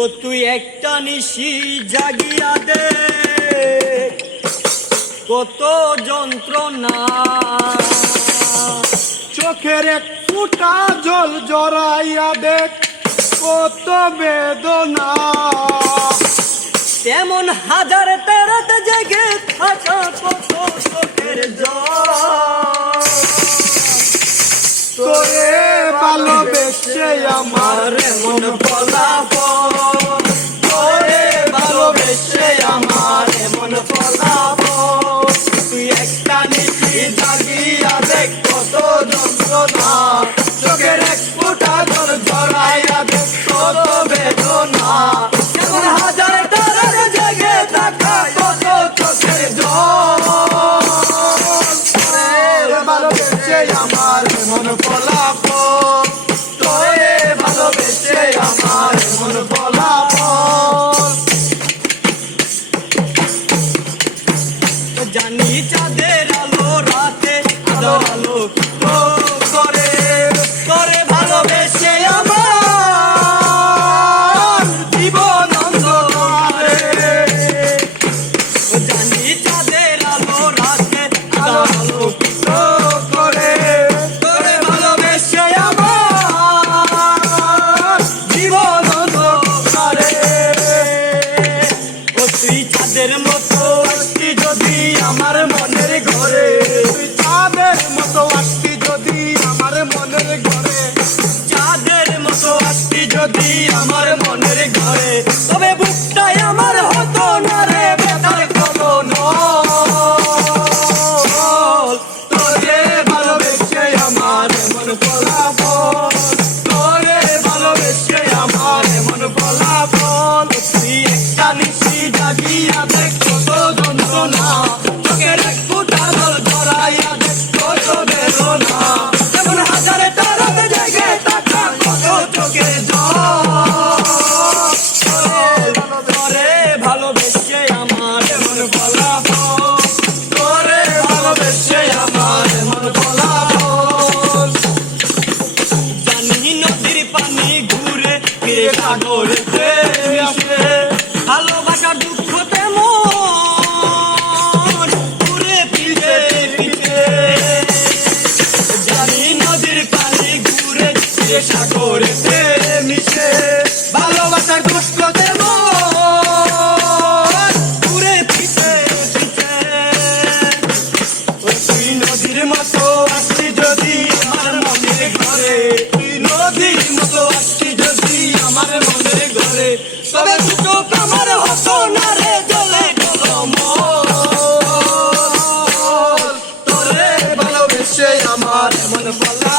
ও তুই একটা নিশি জাগিয়া দে, কত যন্ত্রণা। চোখের এক ফুটা জল জড়াইয়া দেখ, কত বেদনা। তেমন হাজার তেরাত জেগে থাকা কত চোখের জল। তোরে ভালোবেসে আমার মন ফলাফল, তোরে ভালোবেসে আমার মন ফলাফল। তুই একটা নিশি জাগিয়া দেখ, কত যন্ত্রণা। চোখের এক ফোঁটা জল জড়াইয়া দেখ, কত বেদনা। তেমন হাজার তারার জেগে থাকা কত চোখের জল। তোরে ভালোবেসে আমার মন ফলাফল, তোরে ভালোবেসে আমার মন ফলাফল। জানি চাঁদের আলো রাতে আলোর আলো তো করে, তোরে ভালোবেসে আমার জীবন অন্ধকারে। জানি চাঁদের আলো রাতে আলোর আলো তো করে, তোরে ভালোবেসে আমার জীবন অন্ধকারে। ও তুই চাঁদের মতো আসতি যদি আমার মনের ঘরে, তুই চাঁদের মতো আসতি যদি আমার মনের ঘরে। চাঁদের মতো আসতি যদি আমার মনের ঘরে, তবে বুকটাই আমার হতো না রে ব্যথার কলন। তোরে ভালোবেসে আমার মন ফলাফল, তোরে ভালোবেসে আমার মন ফলাফল। তুই একটা নিশি জাগিয়া দেখ, কত যন্ত্রণা। চোখের এক ফোঁটা জল জড়াইয়া দেখ, কত বেদনা। যেমন হাজারে তারাত জেগে থাকা কত চোখের জল। তোরে ভালোবেসে আমার মন ফলাফল, তোরে ভালোবেসে আমার মন ফলাফল। জানি নদীর পানি ঘুরে ফিরে সাগরেতে আসে, ভালোবাসার দুঃখ তেমন ঘুরে ফিরে ফিরে। জানি নদীর পানি ঘুরে ফিরে সাগরেতে মিশে, ভালোবাসার দুঃখ তেমন ঘুরে ফিরে ফিরে। তুই নদীর মতো আসছি যদি আমার মনের ঘরে, তুই নদীর মতো আসছি যদি আমার মনের ঘরে, তবে দুটো আমার হতো না রে জলে টলমল। তোরে ভালোবেসে আমার মন ফলা